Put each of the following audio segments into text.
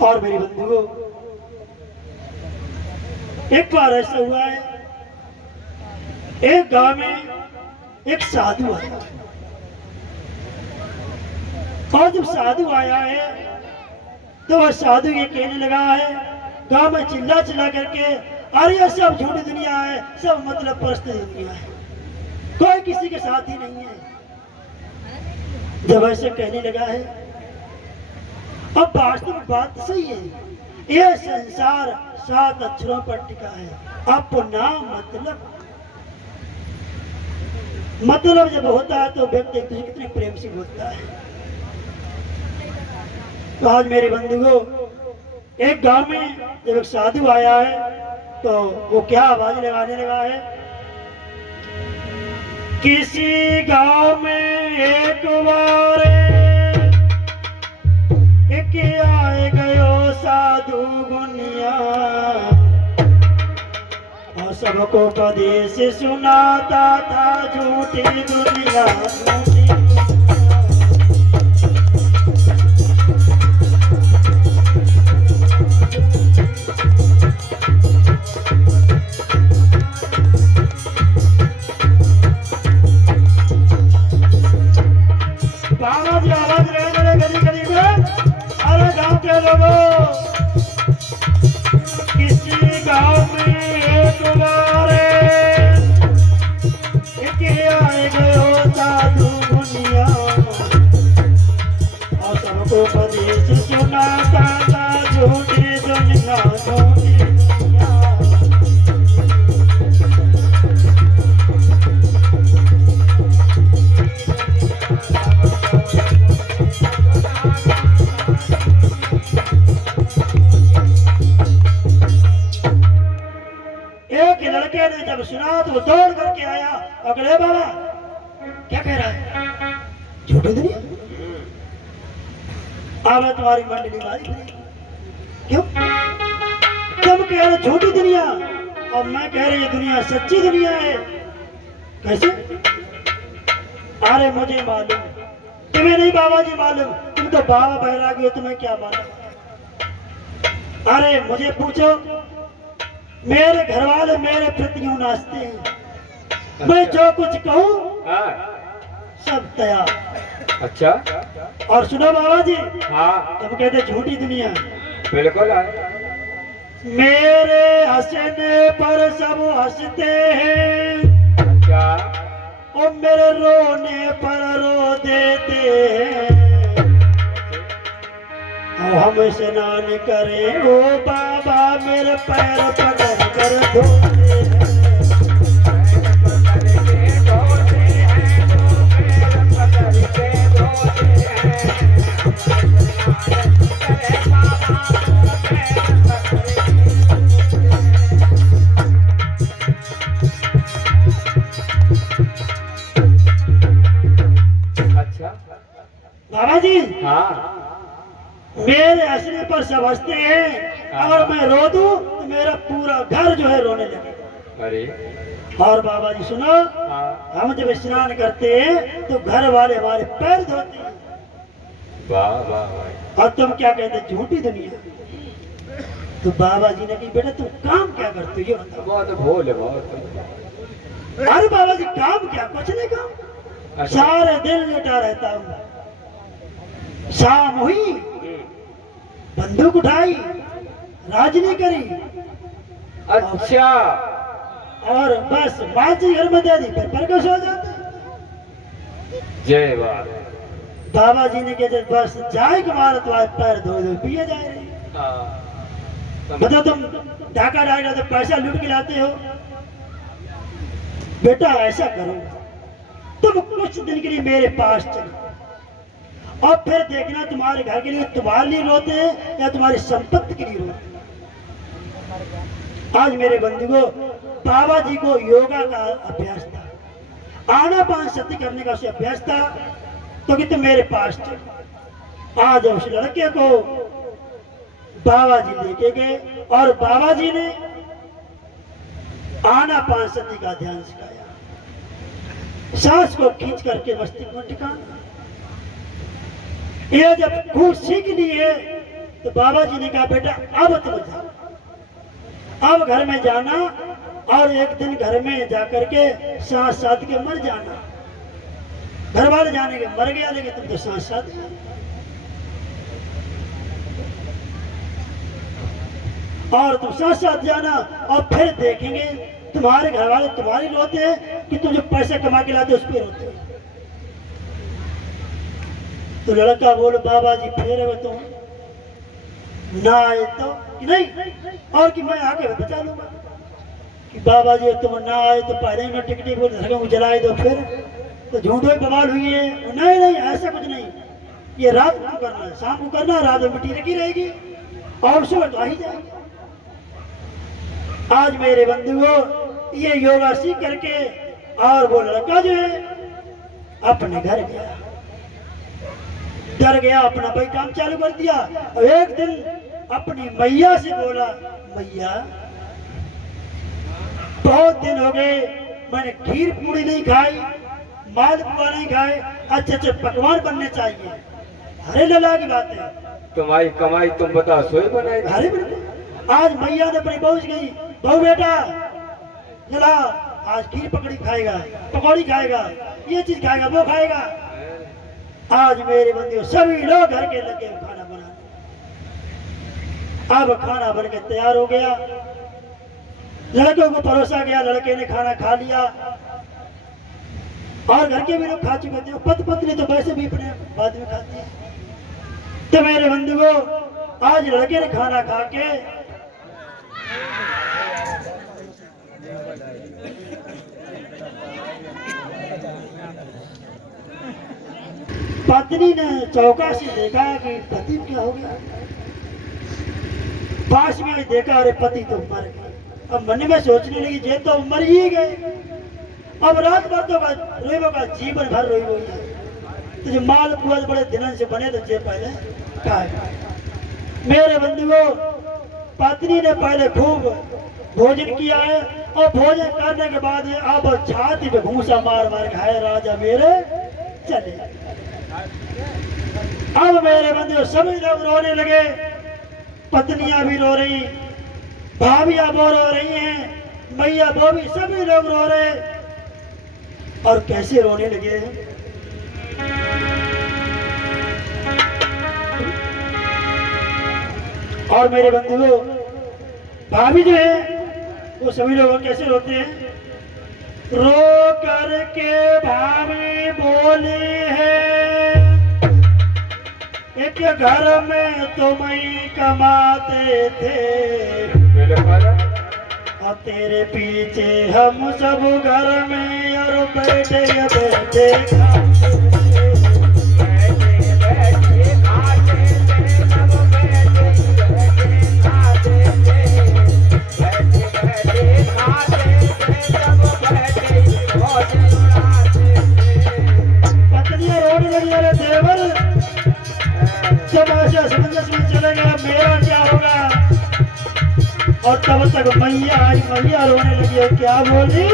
और मेरे बंधुओं, एक बार ऐसा हुआ है, एक गांव में एक साधु आया। और जब साधु आया है तो वह साधु ये कहने लगा है, गांव में चिल्ला चिल्ला करके, अरे ये सब झूठी दुनिया है, सब मतलब परस्त दुनिया है, कोई किसी के साथ ही नहीं है। जब ऐसे कहने लगा है, अब वास्तव में बात सही है, यह संसार 7 अक्षरों पर टिका है, अपना मतलब जब होता है तो व्यक्ति एक दूसरे कितने प्रेम से बोलता है। तो आज मेरे बंधुओं, एक गांव में जब एक साधु आया है तो वो क्या आवाज लगाने लगा है, किसी गांव में एक बार एक आए गयो साधु गुनिया, और सबको उपदेश सुनाता था झूठी दुनिया, झूठी आवाज रहने गली गली में, अरे गांव के लोगों, किसी गांव में एक बार एक आए गयो साधु मुनिया, और सबको उपदेश सुनाता था झूठी दुनिया, झूठी दुनिया। एक लड़के ने जब सुना तो वो दौड़ करके आया, अगले बाबा क्या कह रहा है, झूठी दुनिया। अब तुम्हारी मंडली मारी क्यों, तुम कह रहे झूठी दुनिया और मैं कह रही दुनिया सच्ची दुनिया है, कैसे? अरे मुझे मालूम, तुम्हें नहीं बाबा जी मालूम, तुम तो बाबा बैरागी हो, तुम्हें क्या मालूम। अरे मुझे पूछो, मेरे घर वाले मेरे प्रति यूं नाचते हैं, अच्छा। मैं जो कुछ कहूँ सब तैयार। अच्छा, और सुनो बाबा जी, हाँ, तुम कहते झूठी दुनिया, बिल्कुल है। मेरे हंसने पर सब हंसते हैं, अच्छा, और मेरे रोने पर रो देते हैं, हम स्नान करें ओ बाबा मेरे पैर पकड़ कर धोते हैं। अच्छा बाबा जी, हाँ, मेरे हंसने पर सब हंसते हैं, अगर मैं रो दूं तो मेरा पूरा घर जो है रोने लगे। अरे और बाबा जी सुनो, हाँ, हम जब स्नान करते हैं तो घर वाले हमारे पैर धोते हैं, वाह वाह वाह। और तुम क्या कहते झूठी दुनिया। तो बाबा जी ने कहा बेटा तुम काम क्या करते हो ये बताओ। बहुत भोले बहुत। अरे बाबा जी काम क्या, कुछ नहीं काम, अच्छा। सारे दिन लेटा रहता हूँ, शाम हुई बंदूक उठाई, राजनी करी, अच्छा, और बस बाजी घर में दे दी, फिर प्रकाश हो जाते। जय बाबा। बाबा जी ने कहा बस जाए कि मारा तो आज पैर धो दो पिए जा रहे। मतलब तुम ढाका डाका तो पैसा लूट के लाते हो, बेटा ऐसा करो तुम कुछ दिन के लिए मेरे पास चलो, और फिर देखना तुम्हारे घर के लिए, तुम्हारे लिए रोते हैं या तुम्हारी संपत्ति के लिए रोते हैं। आज मेरे बंधुओं, बाबा जी को योगा का अभ्यास था, आनापान सती करने का उसे अभ्यास था, तो कि तुम मेरे पास चलो। आज उस लड़के को बाबा जी लेके गए और बाबा जी ने आनापान सती का ध्यान सिखाया, सांस को खींच करके मस्तिष्क में टिकाना। ये जब खूब सीख लिए तो बाबा जी ने कहा बेटा अब तुम जाओ, अब घर में जाना और एक दिन घर में जाकर के सांस साध के मर जाना। घर वाले जाने के मर गया, लेकिन तुम तो सांस साध गए। और तुम सांस साध जाना और फिर देखेंगे तुम्हारे घर वाले तुम्हारी रोते हैं कि तुम जो पैसे कमा के लाते उस पर रोते हैं। तो लड़का बोलो बाबा जी फिर अगर तुम ना आए तो कि नहीं, और कि मैं आके बचा लूंगा। कि बाबा जी तुम ना आए तो पहले ही मैं टिकटी बोल जलाए दो, फिर तो झूठो ही बवाल हुई है। नहीं नहीं ऐसा कुछ नहीं, ये रात को करना है, शाम को करना, रात में मिट्टी रखी रहेगी और सुबह तो आ ही जाएगी। आज मेरे बंधुओं ये योगा सीख करके और वो लड़का जो है अपने घर गया, डर गया, अपना भाई काम चालू कर दिया। और एक दिन अपनी मैया से बोला, मैया बहुत दिन हो गए मैंने खीर पूरी नहीं खाई, मालपुआ नहीं खाए, अच्छे अच्छे पकवान बनने चाहिए। अरे लला की बात है, तुम्हारी कमाई तुम बता सोए बनाए। अरे बिल्कुल। आज मैया ने अपनी बहू से गई, बहू बेटा चला आज खीर पकड़ी खाएगा, पकौड़ी खाएगा, ये चीज खाएगा, वो खाएगा। आज मेरे बंधु सभी लोग घर के लगे खाना बनाने। अब खाना बन के तैयार हो गया, लड़के को परोसा गया, लड़के ने खाना खा लिया और घर के भी लोग खा चुके थे। पति पत्नी तो वैसे भी अपने बाद में खाती है। तो मेरे बंधुओं आज लड़के ने खाना खा के पत्नी ने चौका से देखा कि पति क्या हो गया, पास में देखा अरे पति तो मर गए। अब मन में सोचने लगी जे तो मर ही गए, अब रात भर तो रोइबो का जीवन भर रोई हुई है। तो जो माल पुआल बड़े दिनों से बने तो जे पहले खाए। मेरे बंधुओं पत्नी ने पहले खूब भोजन किया है और भोजन करने के बाद अब छाती पे घूसा मार मार खाए राजा मेरे चले। अब मेरे बंधु सभी लोग रोने लगे, पत्नियां भी रो रही, भाभियां वो रो रही हैं, मैया वो भी, सभी लोग रो रहे। और कैसे रोने लगे, और मेरे बंधुओं भाभी जो है वो सभी लोग कैसे रोते हैं, रो करके भाभी बोली है एक घर में तुम ही कमाते थे और तेरे पीछे हम सब घर में और बैठे बैठे पत्नियां रोने लगी, अरे देवर जब ऐसा समंजस में चले गया मेरा क्या होगा। और तब तक मैया आई, मैया रोने लगी और क्या बोली,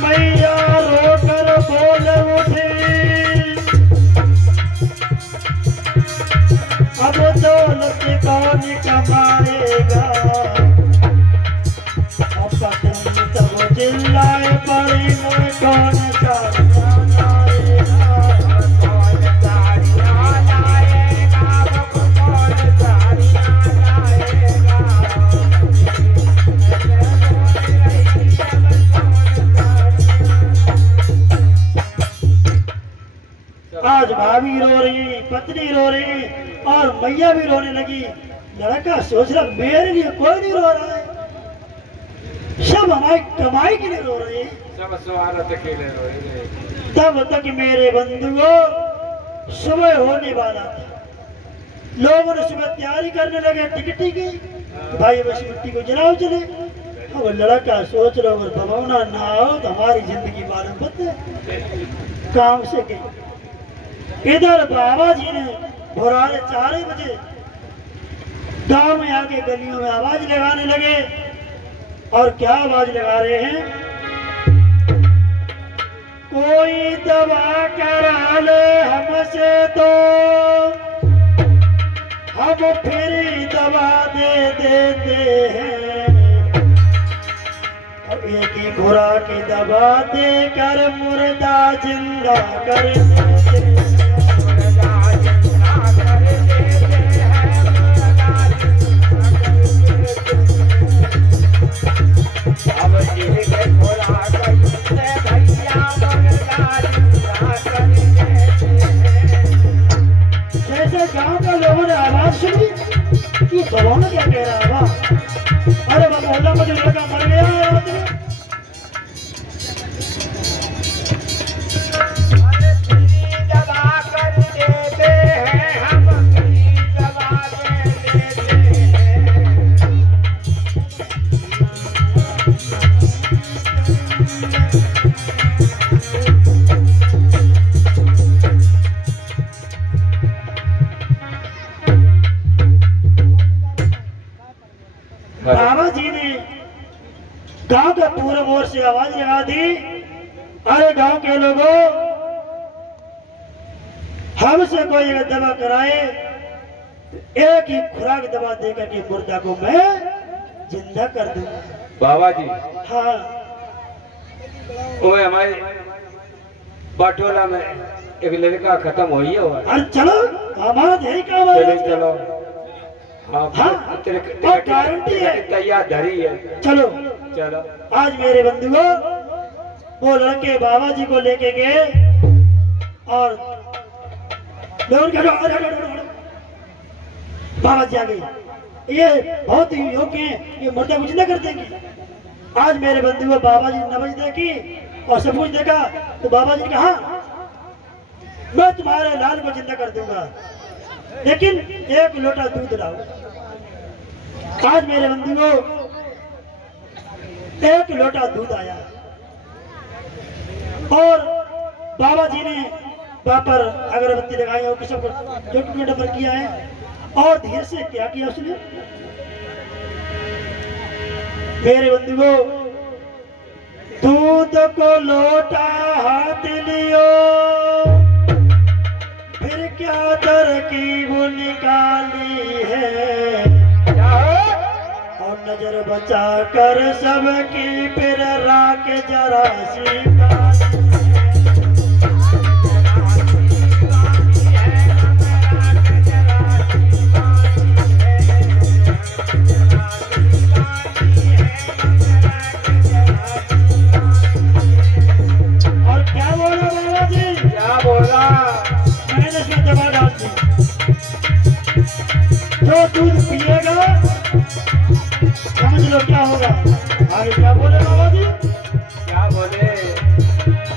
मैया रोकर बोल उठी अब दौलत कौन कमाएगा। अब पत्नी तब चिल्लाए पड़ी मैं कौन सा आज भाभी रो रही, पत्नी रो रही और मैया भी रोने लगी। लड़का सोच रहा मेरे लिए कोई नहीं रो रहा है, सब हमारी कमाई के लिए रो रहे हैं। सब स्वार्थ के लिए रो रहे। तब तक मेरे बंधुओं सुबह होने वाला था, लोगों ने सुबह तैयारी करने लगे टिकटी की, भाई बस मिट्टी को जलाओ चले। अब लड़का सोच रहा अगर भगवाना ना हो तो हमारी जिंदगी मालूम पड़ते काम से गई। इधर बाबा जी ने भोराले 4 बजे गांव में आके गलियों में आवाज लगाने लगे। और क्या आवाज लगा रहे हैं, कोई दवा करा ले हमसे तो अब फिर दवा दे देते हैं, अब एक ही खुराक की दवा दे कर मुर्दा जिंदा कर देते हैं। जैसे गांव के लोगों ने आवाज सुनी कि बलौना क्या कह रहा है, वाह, अरे बाबा मोहल्ला में जो लड़का मर गया है रात में। बाबा जी ने गांव के पूर्व ओर से आवाज लगा दी, अरे गांव के लोगों, हमसे कोई अगर दवा कराए, एक ही खुराक दवा देकर के मुर्दा को मैं जिंदा कर दूंगा। बाबा जी हाँ, वो हमारे बाटोला में एक लड़का खत्म हो ही हुआ। अरे चलो, हमारा यही काम चलो है। चलो, हाँ हाँ, तेरे और गारंटी है। तैयार धरी है। चलो, चलो आज मेरे बंधुओं वो लड़के बाबा जी को लेके गए और बाबा जी आ गए, ये बहुत ही योग्य है, ये मुर्दा कुछ न कर देंगे। आज मेरे बंधुओं बाबा जी ने नमाज देखी और सब कुछ देखा, तो बाबा जी ने कहा मैं तुम्हारे लाल को जिंदा कर दूंगा, लेकिन एक लोटा दूध लाओ। आज मेरे बंधुओं एक लोटा दूध आया और बाबा जी ने वहां पर अगरबत्ती लगाई और किसी को जो नंबर किया है और धीरे से क्या किया उसने, मेरे बंधुओं दूध को लोटा हाथ लियो, फिर क्या तरकीब निकाली है, और नजर बचा कर सबकी फिर राख जरा सी और क्या बोला बाबा जी, क्या बोला? मैंने इसमें दवा डाल दी, जो दूध पिएगा समझ लो क्या होगा। आगे क्या बोले बाबा जी? क्या बोले?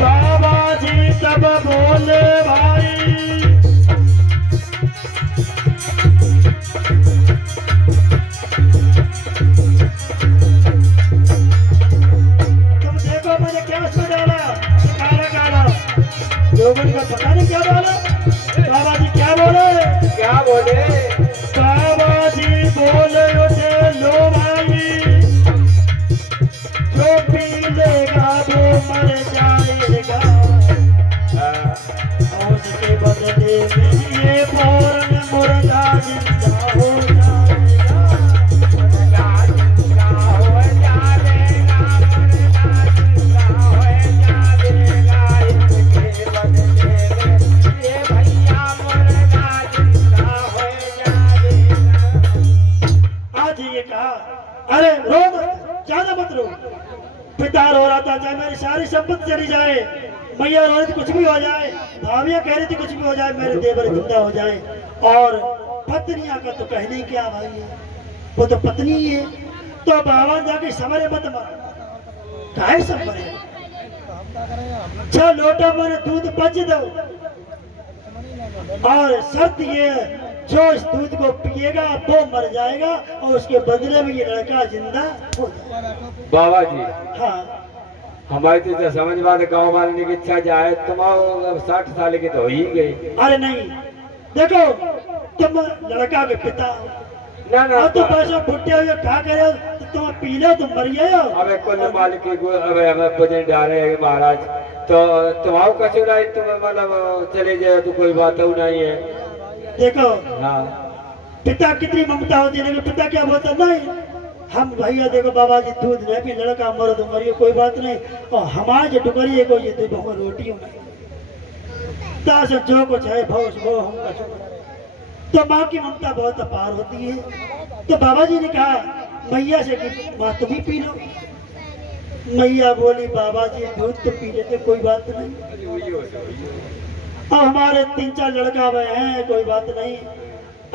बाबा जी तब बोले भाई तुम देखो मैंने क्या उसमें डाला, काला काला लोगों का पता नहीं क्या डाला। बाबा जी क्या बोले? क्या बोले? बाबा जी बोले उठे लो भाई, जो पी लेगा वो मर जाएगा, और उसके बदले में ये फौरन मुर्दा जिंदा हो जाएगा। आज ये कहा, अरे रो मत, ज्यादा मत रो। पिता रो रहा था, चाहे मेरी सारी संपत्ति चली जाए, मैया रो रही थी कुछ भी हो जाए, भाभियां कह रही थी कुछ भी हो जाए, मेरे देवर जिंदा हो जाए, और पत्नियां का तो कहने ही क्या भाई है, वो तो पत्नी ही है। तो बाबा जाके समरे मत मार, काहे समरे, 6 लोटा मैंने दूध बच दो, और शर्त ये जो इस दूध को पिएगा वो मर जाएगा, और उसके बदले में ये लड़का जिंदा हो जाएगा। बाबा जी हाँ, हमारी तो समझ बात गाँव वाले की इच्छा जाए, तुम्हारा 60 साल की तो हो ही गई। अरे नहीं, देखो तुम लड़का के पिता हो, ना ना और तुम पैसा फुटे हुए खा करे तो तुम पी लो, तुम मर गए हो। अबे कुल मालिक की अबे हमें भजन डाले हैं महाराज, तो तुम्हारा कसूर है, तुम मतलब चले जाए तो कोई बात हो नहीं है। देखो हाँ पिता कितनी ममता होती है, लेकिन पिता क्या बोलता नहीं, हम भैया देखो बाबा जी दूध नहीं पी, लड़का मरो तो मरियो कोई बात नहीं, और हमारे जो टुकड़ी कोई ये बहु रोटियों नहीं ताश जो कुछ है भौस वो हम का। तो माँ की ममता बहुत अपार होती है। तो बाबा जी ने कहा मैया से कि माँ तुम ही पी लो। मैया बोली बाबा जी दूध तो पी लेते कोई बात नहीं, और हमारे 3-4 लड़का हुए हैं कोई बात नहीं,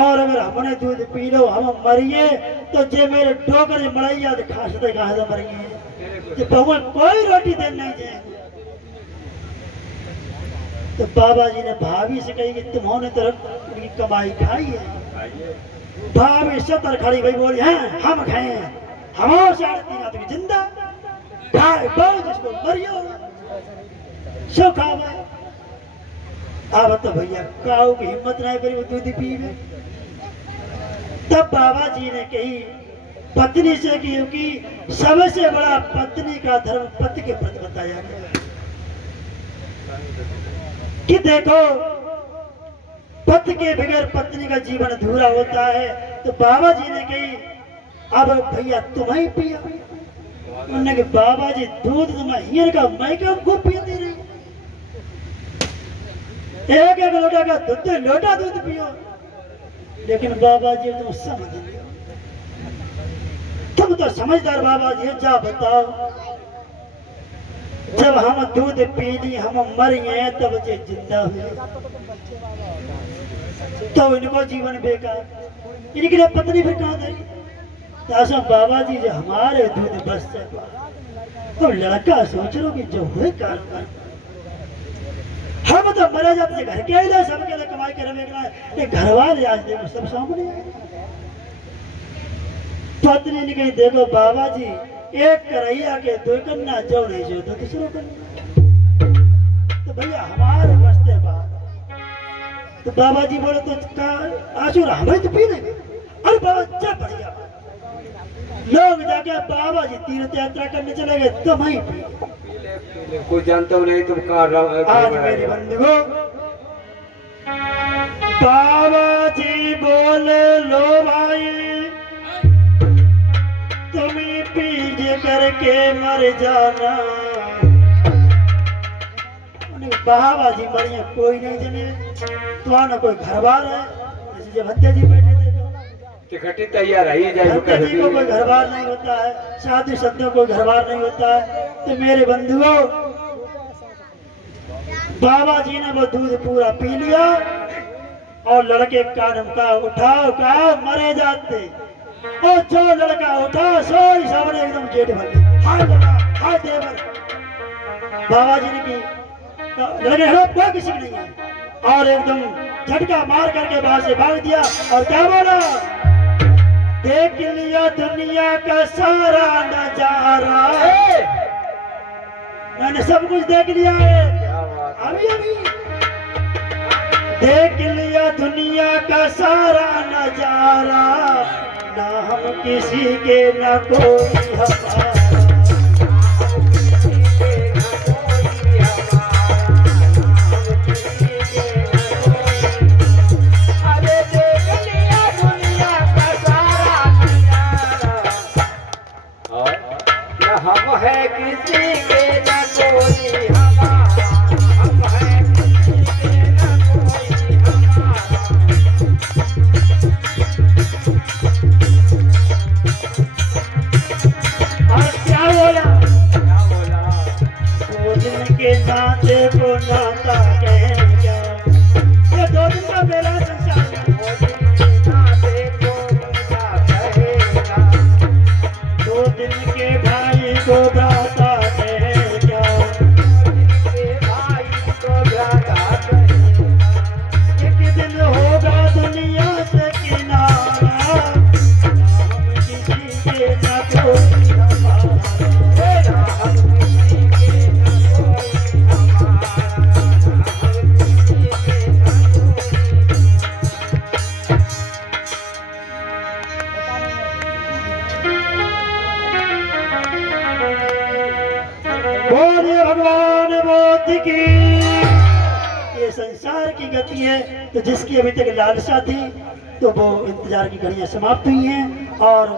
और अगर हमने दूध पी लो हम मरिए तो जे मेरे डोकर मरैया तो खांसते खांसते मरिए, जे बहुआ कोई रोटी देने नहीं जाएंगे। तो बाबा जी ने भाभी से कही कि तुम्होंने तो उनकी कमाई खाई है। भाभी सतर खड़ी भाई बोली हैं हम खाए हैं, हमारे 3.5 आदमी जिंदा खाए बहु जिसको मरियो सो खावे। अब तो भैया काऊ की हिम्मत नहीं करी वो दूध पीवे। तब बाबा जी ने कही पत्नी से कि सबसे बड़ा पत्नी का धर्म पति के प्रति बताया गया कि देखो पति के बगैर पत्नी का जीवन अधूरा होता है। तो बाबा जी ने कही अब भैया तुम ही पिया। उन्होंने कहा बाबा जी दूध तो मैं हियर का मैं क्या खूब पीती रही, एक लोटा का दूध लोटा दूध पियो। लेकिन बाबा जी तुम समझ लियो, तुम तो समझदार बाबा जी जा बताओ जब हम दूध पी ली हम मर गए तब जे जिंदा हुए तो इनको जीवन बेकार, इनके लिए पत्नी फिर कहाँ गई। तो बाबा जी जो हमारे दूध बस से तो लड़का सोच लो कि जो हुए कारण हम तो मरे जाते घर के लिए सबके लिए कमाई कर घर वाले आज देखो सब सामने आए। पत्नी ने कही देखो बाबा जी एक करैया के 2 कन्या जो नहीं जो तो दूसरों कन्या, तो भैया हमारे बसते बात। तो बाबा जी बोले तो आसुर हमें तो पी लेंगे। अरे बाबा क्या बढ़िया लोग जाके बाबा जी तीर्थ यात्रा करने चले गए तो वहीं कोई जानता हूँ नहीं तुम कहाँ रहो। आज मेरे बंधुओं बाबा जी बोले लो भाई तुम्हें पीजे करके मर जाना। बाबा जी मरिए कोई नहीं जने तो ना कोई घर बार है जैसे जब हत्या जी बैठे थे टिकटी तैयार है हत्या जी को कोई घर बार नहीं होता है, साधु संतों को घर बार नहीं होता है। तो मेरे बंधुओं बाबा जी ने वो दूध पूरा पी लिया और लड़के कान का उठाओ कहा मरे जाते, और जो लड़का उठा सोई सामने एकदम गेट भर गई हाय लड़का हाय देवर। बाबा जी ने की लड़के कोई किसी की नहीं है और एकदम झटका मार करके वहां से भाग दिया और क्या बोला देख लिया दुनिया का सारा नजारा, मैंने सब कुछ देख लिया है अभी अभी देख लिया दुनिया का सारा नजारा, ना हम किसी के ना कोई हमारा। हम है किसी के ना कोई हमारा, हम है किसी के ना कोई हमारा। और क्या बोला 2 दिन के नाते को नाता कह क्या, ये 2 दिन का मेरा संसार है। 2 दिन के भाई को भ्राता कहे क्या, एक दिन होगा दुनिया से किनारा, हम किसी के ना कोई हमारा। भगवान बुद्ध की ये संसार की गति है। तो जिसकी अभी तक लालसा थी तो वो इंतजार की घड़ियां समाप्त हुई हैं और